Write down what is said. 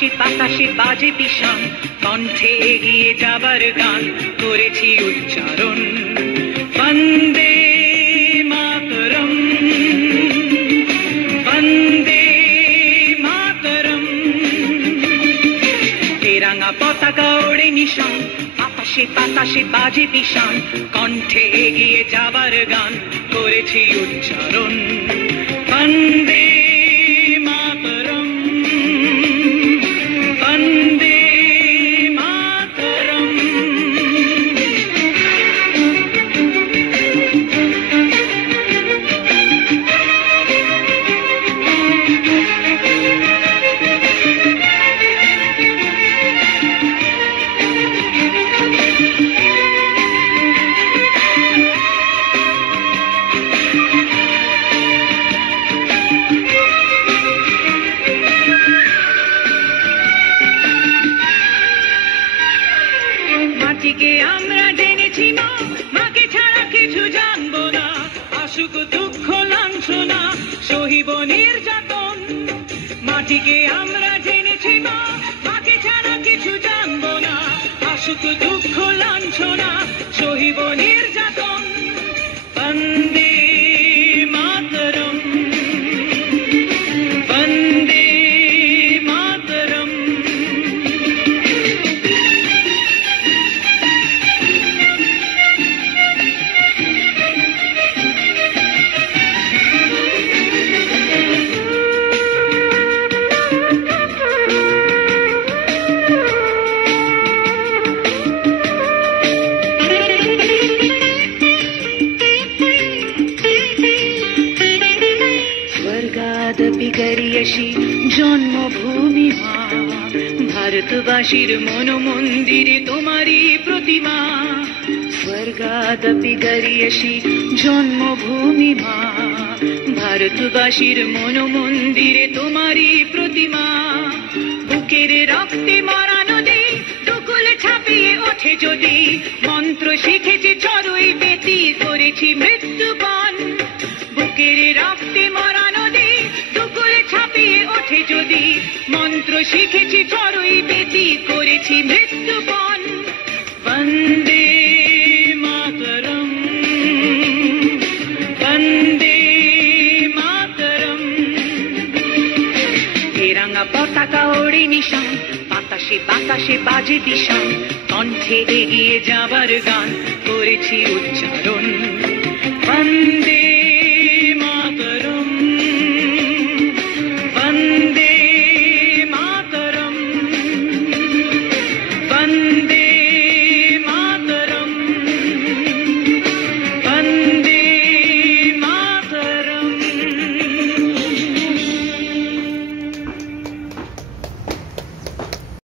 বাতাসে বাতাসে বাজে বিষাণ, কণ্ঠে এগিয়ে যাবার গান করেছি উচ্চারণ। বন্দে মাতরম, বন্দে মাতরম। তেরাঙা পতাকা ওড়ে নিশান, বাতাসে বাতাসে বাজে বিষাণ, কণ্ঠে এগিয়ে যাবার গান করেছি উচ্চারণ। বন্দে মাতরম, বন্দে মাতরম। মাটিকে আমরা জেনেছি মা, মাকে ছাড়া কিছু জানবো না। আসুক দুঃখ লাঞ্ছনা, সহিব নির্যাতন। মাটিকে আমরা জেনেছি মা, মাকে ছাড়া কিছু জানবো না। আসুক দুঃখ লাঞ্ছনা, সহিব নির্যাতন। বন্দে মাতরম, বন্দে মাতরম। স্বর্গাদপি গরিয়সী জন্মভূমি মা, ভারতবাসীর মনোমন্দিরে তোমারই প্রতিমা। স্বর্গাদপি গরিয়সী জন্মভূমি মা, ভারতবাসীর মনোমন্দিরে তোমারই প্রতিমা। বুকের রক্তে মরা নদী দুকুল ছাপিয়ে ওঠে যদি, মন্ত্র শিখেছি চড়ুই বেতি করেছি মৃত্যুপণ। বুকের রক্তে মরা নদী দুকুল ছাপিয়ে ওঠে যদি, মন্ত্র শিখেছি চড়ুই বেতি করেছি মৃত্যুপণ। বন্দে মাতরম, বন্দে মাতরম। তেরাঙা পতাকা ওড়ে নিশান, বাতাসে বাতাসে বাজে বিষাণ, কণ্ঠে এগিয়ে যাবার গান করেছি উচ্চারণ। বন্দে